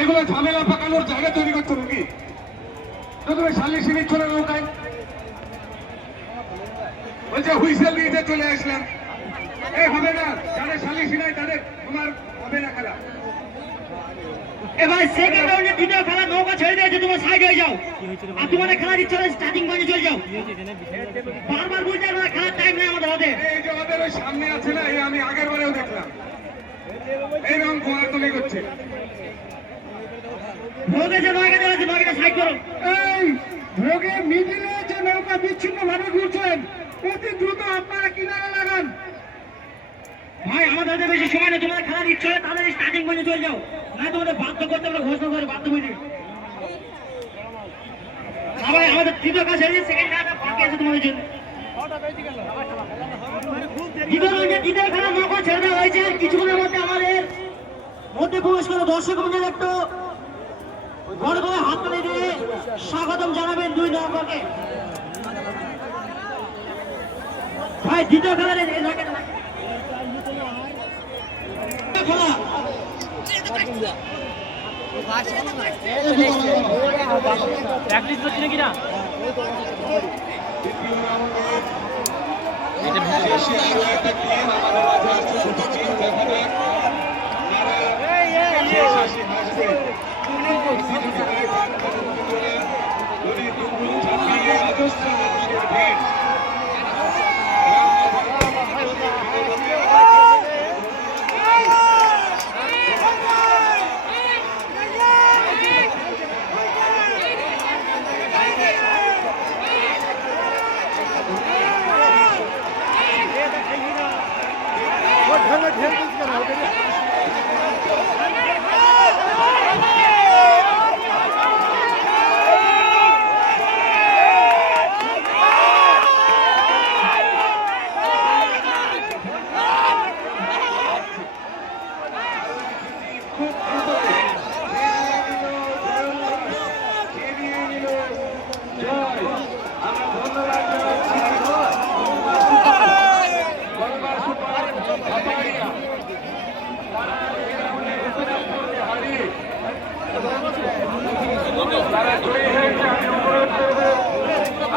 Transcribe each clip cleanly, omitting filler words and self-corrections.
এগুলো ঝামেলা পাকানোর জায়গা তৈরি করছো নাকি? তুমি সালিশি নিচ্ছ না নৌকায়, বলছে হুইসেল দিয়ে চলে আসলাম। এই হবে না, যাদের সালিশি নাই তাদের তোমার হবে না খেলা। এবার সেকেন্ড রাউন্ডে দ্বিতীয় খেলা নৌকা ছেড়ে দিয়েছে, তোমার সাইড হয়ে যাও। আর তোমাদের খেলা দিচ্ছে স্টার্টিং পয়েন্টে চলে যাও। বারবার বলতে আমরা খেলার টাইম নেই আমাদের হাতে। এই যে আমাদের ওই সামনে আছে না, এই আমি আগের বারেও দেখলাম এইরকম গোয়ারতলি করছে। ভোগে যে নৌকাটা আছে নৌকাটা সাইড করো। এই ভোগে মিডিলে যে নৌকা বিচ্ছিন্ন ভাবে ঘুরছেন, অতি দ্রুত আপনারা কিনারে লাগান। ভাই আমাদের হাতে বেশি সময় নেই, তোমাদের খেলা দিচ্ছে তাদের স্টার্টিং পয়েন্টে চলে যাও, না তোমাদের বাধ্য করতে আমরা ঘোষণা করে বাধ্য হয়ে যাই। সবাই আমাদের তৃতীয় কাজ ছেড়ে সেকেন্ড খেলাটা বাকি আছে তোমাদের জন্য। দ্বিতীয় খেলা নৌকা ছেড়ে দেওয়া হয়েছে, কিছুক্ষণের মধ্যে আমাদের মধ্যে প্রবেশ করে দর্শক মন্ডল একটু বড় করে হাত তুলে দিয়ে স্বাগতম জানাবেন দুই নৌকাকে। ভাই দ্বিতীয় খেলার খেলা প্র্যাকটিস করছি নাকি না?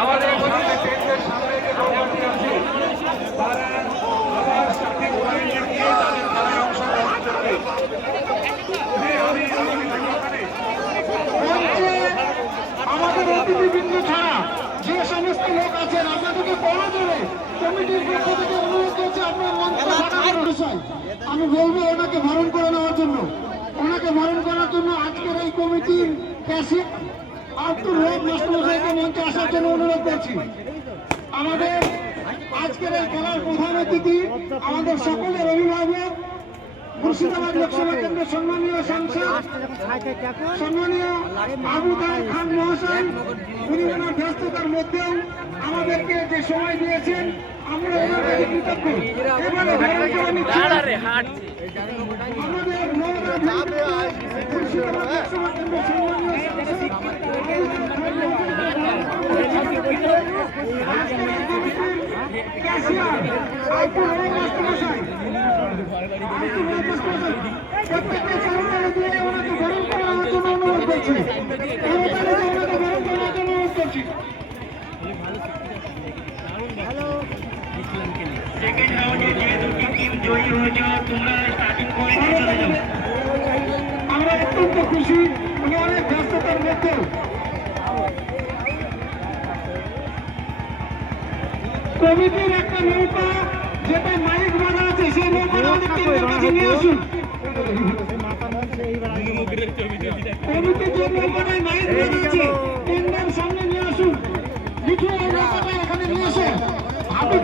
আমাদের সামনে যে নৌকাটি আছে তারা আবার সঠিক পয়েন্টে গিয়ে তাদের খেলায় অংশগ্রহণ করবে। আমাদের অতিথিবৃন্দ ছাড়া যে সমস্ত লোক আছেন আপনাদেরকে বলা যাবে কমিটির পক্ষ থেকে অনুরোধ করছে আপনার মঞ্চ থাকার বিষয়। আমি বলবো ওনাকে বারণ করে নেওয়ার জন্য, ওনাকে বারণ করার জন্য আজকের এই কমিটির প্যাসিভ আব্দুল রব মাস্টারমশাইকে মঞ্চে আসার জন্য অনুরোধ করছি। আমাদের আজকের এই খেলার প্রধান অতিথি আমাদের সকলের অভিভাবক, মুর্শিদাবাদ লোকসভা কেন্দ্রের সম্মানীয় সাংসদ সম্মানীয় আবু তাহের খান মহাশয়, উনি ওনার ব্যস্ততার মধ্যেও আমাদেরকে যে সময় দিয়েছেন আমরা ওনার কাছে কৃতজ্ঞ। এবারে আমাদের মুর্শিদাবাদ লোকসভা কেন্দ্রের সম্মানীয় ক্যাশিয়ার আব্দুল রব মাস্টারমশাই প্রত্যেকটা চালু দিয়ে ওনাকে বরণ করার জন্য অনুরোধ করছি। ওনাকে বরণ করার জন্য অনুরোধ করছি। সেকেন্ড রাউন্ডে যে দুটি টিম জয়ী হয়েছে তোমরা স্টার্টিং পয়েন্টে চলে যাও। আমরা অত্যন্ত খুশি, উনি অনেক ব্যস্ততার মধ্যেও কমিটির একটা নৌকা যেটা মাইক বাঁধা আছে সেই নৌকাটা আমাদের টিমের কাছে নিয়ে আসুন। কমিটির যে নৌকাটায় মাইক বাঁধা আছে টিমের সামনে নিয়ে আসুন। লিখে এই নৌকাটা এখানে নিয়ে এসে হাতে